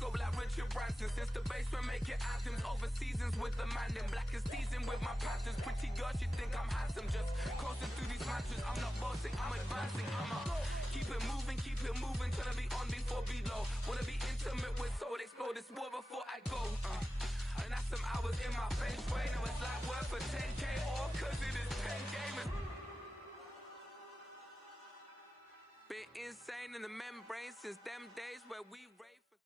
go like Richard Branson. Since the basement making anthems over seasons with the man in black is teasing with my patterns. Pretty girl, she think I'm handsome. Just coasting through these matches. I'm not bossing, I'm advancing. Keep it moving, tryna be on before below. Wanna be intimate with soul, explore this war before I go. And that's some hours in my face way. Now it's like work for 10K, all cause it is 10 gamers. Bit insane in the membrane since them days where we rave for...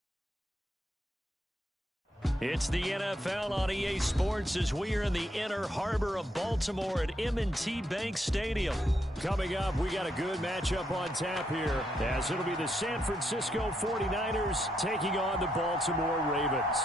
It's the NFL on EA Sports as we are in the inner harbor of Baltimore at M&T Bank Stadium. Coming up, we got a good matchup on tap here as it'll be the San Francisco 49ers taking on the Baltimore Ravens.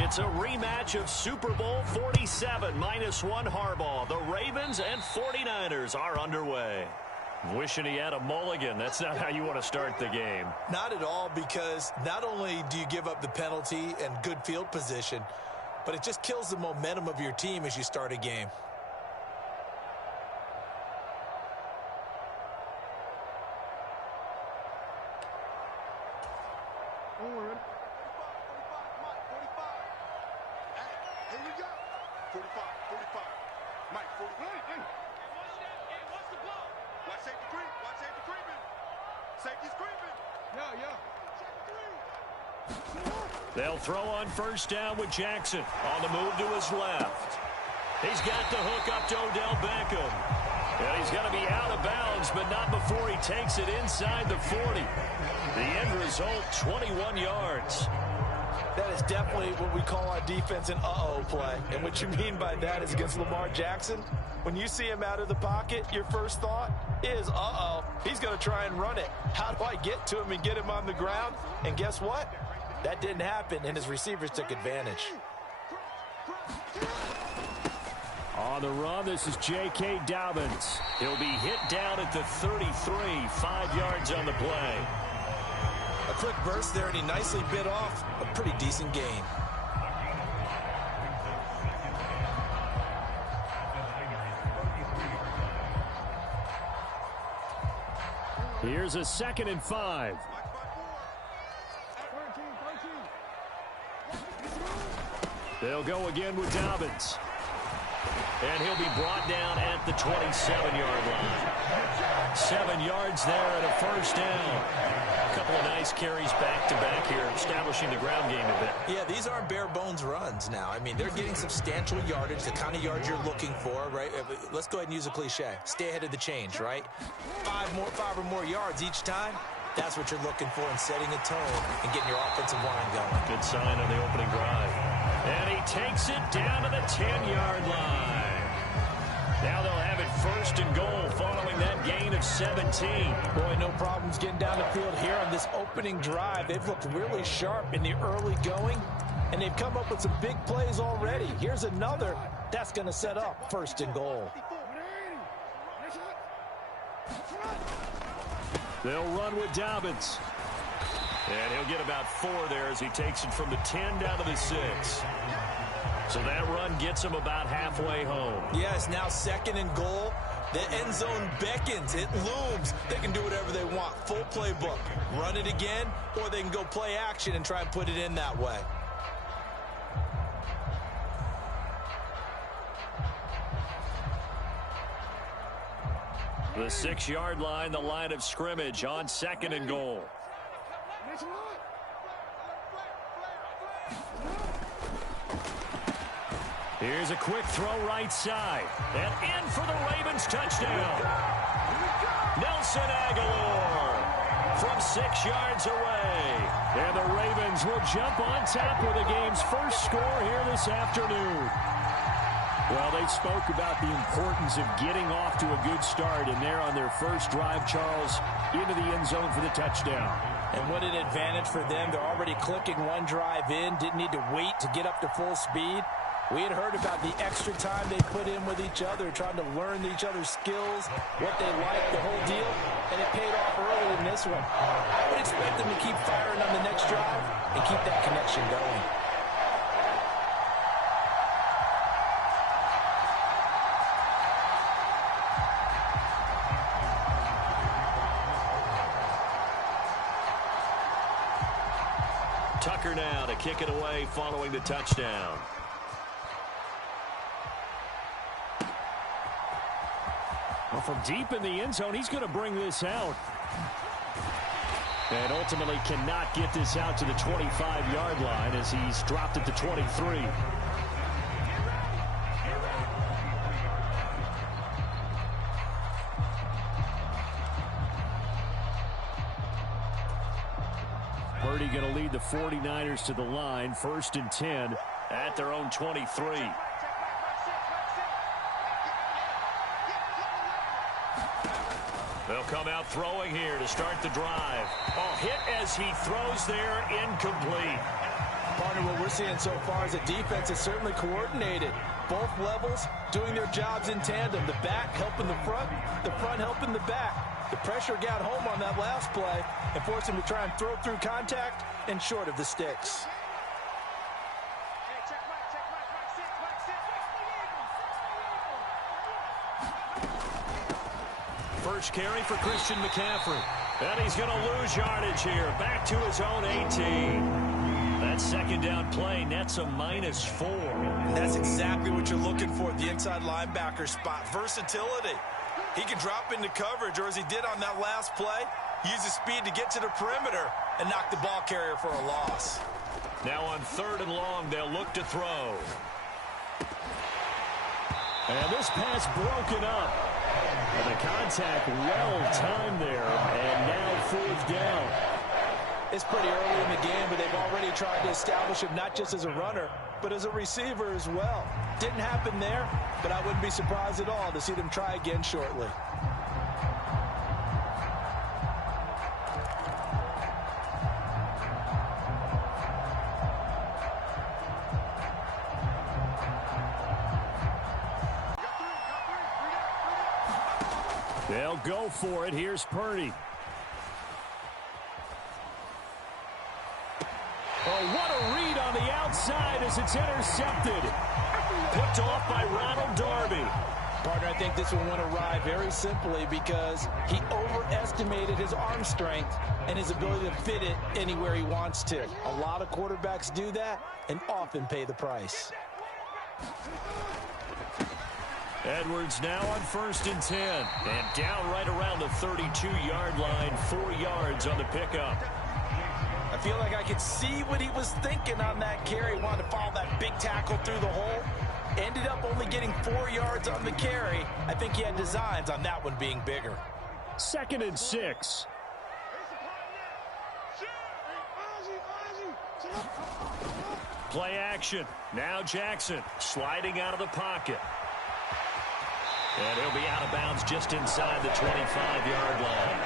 It's a rematch of Super Bowl 47 -1 Harbaugh. The Ravens and 49ers are underway. Wishing he had a mulligan. That's not how you want to start the game. Not at all, because not only do you give up the penalty and good field position, but it just kills the momentum of your team as you start a game. They'll throw on first down with Jackson on the move to his left. He's got the hook up to Odell Beckham. And he's going to be out of bounds, but not before he takes it inside the 40. The end result, 21 yards. That is definitely what we call our defense an uh-oh play. And what you mean by that is against Lamar Jackson, when you see him out of the pocket, your first thought is, uh-oh, he's going to try and run it. How do I get to him and get him on the ground? And guess what? That didn't happen, and his receivers took advantage. On the run, this is J.K. Dobbins. He'll be hit down at the 33, 5 yards on the play. A quick burst there, and he nicely bit off a pretty decent gain. Here's a 2nd and 5. They'll go again with Dobbins. And he'll be brought down at the 27-yard line. 7 yards there and a first down. A couple of nice carries back-to-back here, establishing the ground game a bit. Yeah, these aren't bare-bones runs now. I mean, they're getting substantial yardage, the kind of yards you're looking for, right? Let's go ahead and use a cliche. Stay ahead of the change, right? 5 or more yards each time. That's what you're looking for in setting a tone and getting your offensive line going. Good sign on the opening drive. And he takes it down to the 10-yard line. Now they'll have it 1st and goal following that gain of 17. Boy, no problems getting down the field here on this opening drive. They've looked really sharp in the early going, and they've come up with some big plays already. Here's another that's going to set up 1st and goal. They'll run with Dobbins. And he'll get about 4 there as he takes it from the 10 down to the 6. So that run gets him about halfway home. Yeah, it's now 2nd and goal. The end zone beckons. It looms. They can do whatever they want. Full playbook. Run it again, or they can go play action and try and put it in that way. The 6-yard line, the line of scrimmage on 2nd and goal. Here's a quick throw right side. And in for the Ravens touchdown. Nelson Agholor from 6 yards away. And the Ravens will jump on top with the game's first score here this afternoon. Well, they spoke about the importance of getting off to a good start, and they're on their first drive, Charles, into the end zone for the touchdown. And what an advantage for them. They're already clicking one drive in, didn't need to wait to get up to full speed. We had heard about the extra time they put in with each other, trying to learn each other's skills, what they like, the whole deal, and it paid off early in this one. I would expect them to keep firing on the next drive and keep that connection going. Tucker now to kick it away following the touchdown. Well, from deep in the end zone, he's going to bring this out. And ultimately cannot get this out to the 25-yard line as he's dropped it to 23. Purdy going to lead the 49ers to the line, 1st and 10 at their own 23. They'll come out throwing here to start the drive. Oh, hit as he throws there, incomplete. Partner, what we're seeing so far is a defense is certainly coordinated. Both levels doing their jobs in tandem. The back helping the front helping the back. The pressure got home on that last play and forced him to try and throw through contact and short of the sticks. First carry for Christian McCaffrey. And he's going to lose yardage here. Back to his own 18. That second down play nets a -4. And that's exactly what you're looking for at the inside linebacker spot. Versatility. He can drop into coverage, or as he did on that last play, use his speed to get to the perimeter and knock the ball carrier for a loss. Now on 3rd and long, they'll look to throw. And this pass broken up. And the contact well-timed there, and now 4th down. It's pretty early in the game, but they've already tried to establish him not just as a runner, but as a receiver as well. Didn't happen there, but I wouldn't be surprised at all to see them try again shortly. They'll go for it. Here's Purdy. Oh, what a read on the outside as it's intercepted. Picked off by Ronald Darby. Partner, I think this one went awry very simply because he overestimated his arm strength and his ability to fit it anywhere he wants to. A lot of quarterbacks do that and often pay the price. Edwards now on 1st and 10. And down right around the 32-yard line, 4 yards on the pickup. I feel like I could see what he was thinking on that carry. Wanted to follow that big tackle through the hole. Ended up only getting 4 yards on the carry. I think he had designs on that one being bigger. 2nd and 6. Play action. Now Jackson sliding out of the pocket. And he'll be out of bounds just inside the 25-yard line.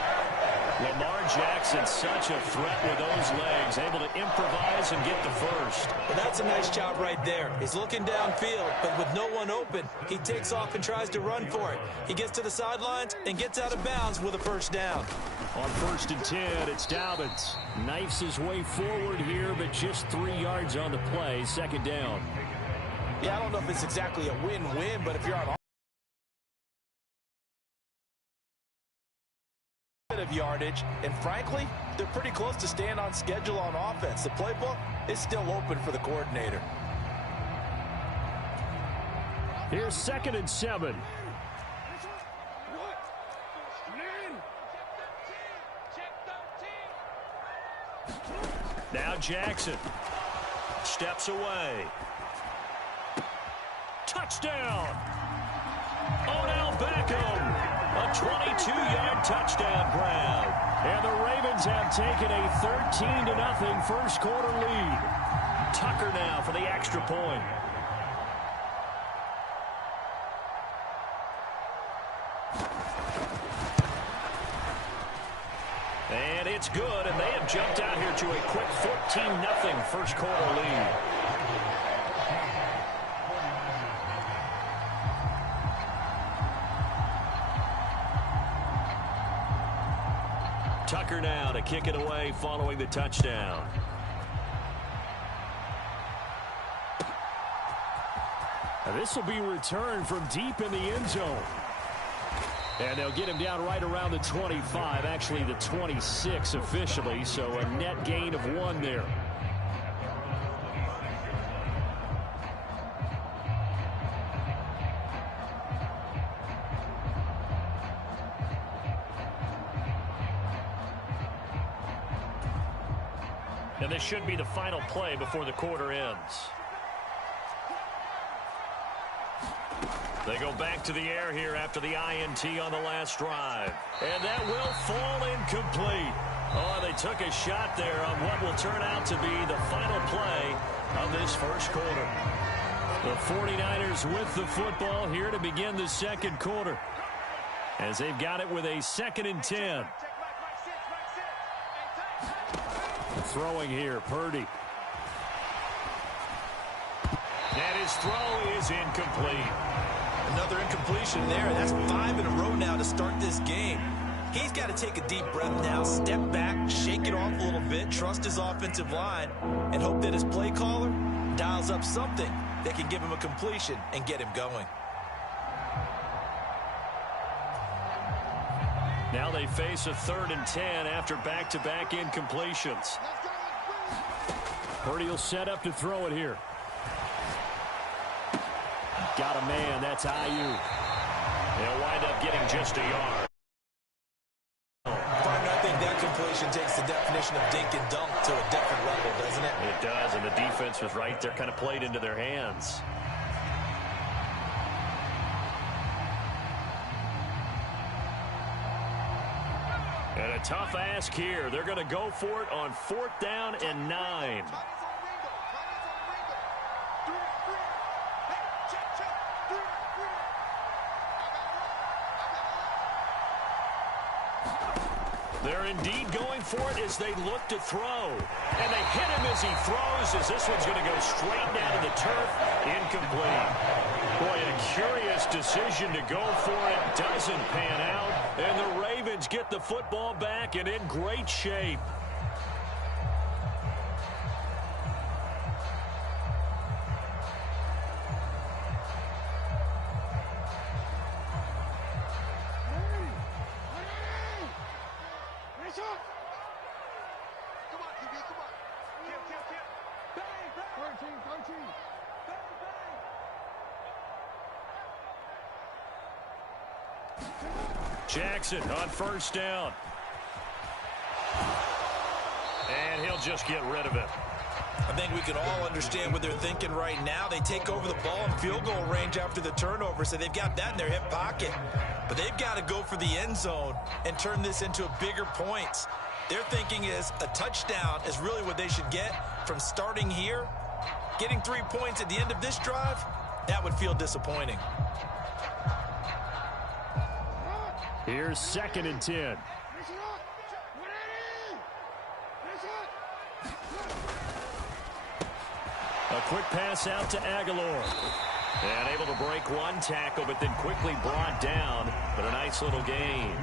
Lamar Jackson, such a threat with those legs, able to improvise and get the first. Well, that's a nice job right there. He's looking downfield, but with no one open, he takes off and tries to run for it. He gets to the sidelines and gets out of bounds with a 1st down. On 1st and 10, it's Dobbins. Knifes his way forward here, but just 3 yards on the play, 2nd down. Yeah, I don't know if it's exactly a win-win, but if you're on of yardage, and frankly, they're pretty close to staying on schedule on offense. The playbook is still open for the coordinator. Here's 2nd and 7. Now Jackson steps away. Touchdown! Odell Beckham! A 22-yard touchdown grab. And the Ravens have taken a 13-0 first quarter lead. Tucker now for the extra point. And it's good, and they have jumped out here to a quick 14-0 first quarter lead. Tucker now to kick it away following the touchdown. Now this will be returned from deep in the end zone. And they'll get him down right around the 25, actually the 26 officially, so a net gain of 1 there. And this should be the final play before the quarter ends. They go back to the air here after the INT on the last drive. And that will fall incomplete. Oh, they took a shot there on what will turn out to be the final play of this first quarter. The 49ers with the football here to begin the second quarter, as they've got it with a 2nd and 10. Throwing here, Purdy. And his throw is incomplete. Another incompletion there. That's 5 in a row now to start this game. He's got to take a deep breath now, step back, shake it off a little bit, trust his offensive line, and hope that his play caller dials up something that can give him a completion and get him going. Now they face a 3rd and 10 after back-to-back incompletions. Purdy will set up to throw it here. Got a man, that's Aiyuk. They'll wind up getting just a yard. I think that completion takes the definition of dink and dunk to a different level, doesn't it? It does, and the defense was right there, kind of played into their hands. And a tough ask here. They're going to go for it on 4th down and 9. They're indeed going for it as they look to throw. And they hit him as he throws, as this one's going to go straight down to the turf. Incomplete. Boy, a curious decision to go for it. Doesn't pan out. And the Ravens get the football back and in great shape. Jackson on 1st down. And he'll just get rid of it. I think we can all understand what they're thinking right now. They take over the ball in field goal range after the turnover, so they've got that in their hip pocket. But they've got to go for the end zone and turn this into a bigger points. Their thinking is a touchdown is really what they should get from starting here. Getting 3 points at the end of this drive, that would feel disappointing. Here's 2nd and 10. A quick pass out to Aguilar. And able to break one tackle, but then quickly brought down. But a nice little gain.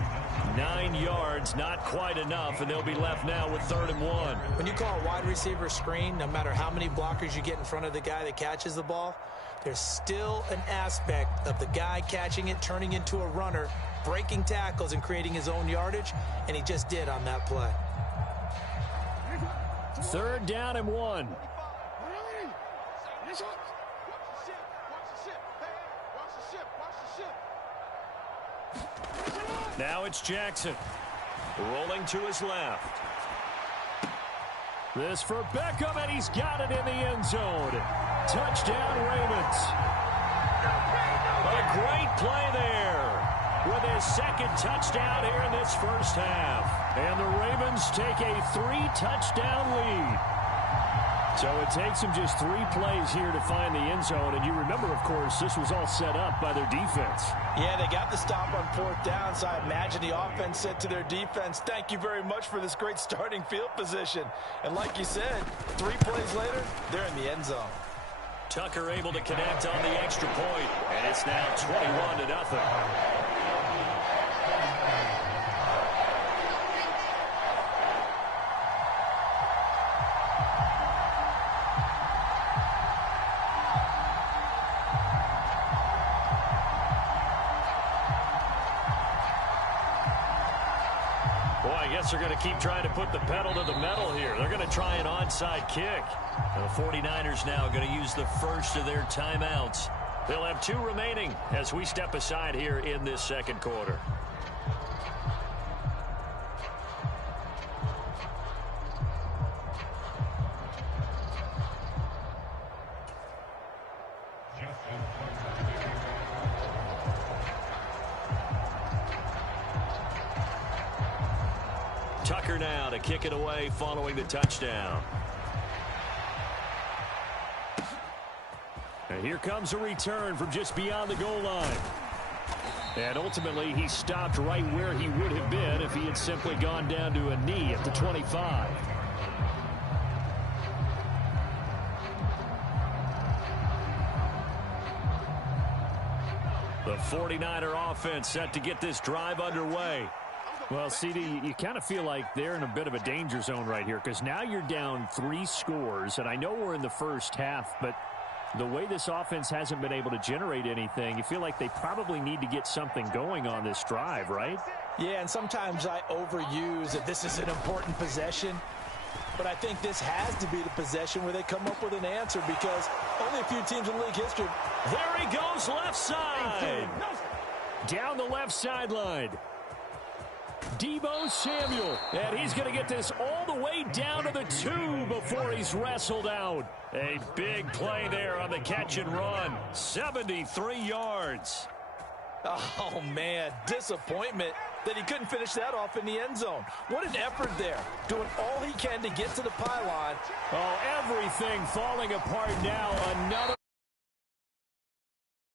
9 yards, not quite enough, and they'll be left now with 3rd and 1. When you call a wide receiver screen, no matter how many blockers you get in front of the guy that catches the ball, there's still an aspect of the guy catching it, turning into a runner, breaking tackles and creating his own yardage, and he just did on that play. 3rd down and 1. Now it's Jackson. Rolling to his left. This for Beckham, and he's got it in the end zone. Touchdown, Ravens. A great play there with his second touchdown here in this first half. And the Ravens take a 3-touchdown lead. So it takes them just 3 plays here to find the end zone. And you remember, of course, this was all set up by their defense. Yeah, they got the stop on 4th down, so I imagine the offense said to their defense, thank you very much for this great starting field position. And like you said, 3 plays later, they're in the end zone. Tucker able to connect on the extra point, and it's now 21-0. They're going to keep trying to put the pedal to the metal here. They're going to try an onside kick. And the 49ers now going to use the first of their timeouts. They'll have 2 remaining as we step aside here in this second quarter. Tucker now to kick it away following the touchdown. And here comes a return from just beyond the goal line. And ultimately, he stopped right where he would have been if he had simply gone down to a knee at the 25. The 49er offense set to get this drive underway. Well, CD, you kind of feel like they're in a bit of a danger zone right here because now you're down 3 scores, and I know we're in the first half, but the way this offense hasn't been able to generate anything, you feel like they probably need to get something going on this drive, right? Yeah, and sometimes I overuse that this is an important possession, but I think this has to be the possession where they come up with an answer because only a few teams in league history. There he goes, left side. Down the left sideline. Deebo Samuel, and he's going to get this all the way down to the 2 before he's wrestled out. A big play there on the catch and run. 73 yards. Oh, man, disappointment that he couldn't finish that off in the end zone. What an effort there, doing all he can to get to the pylon. Oh, everything falling apart now. Another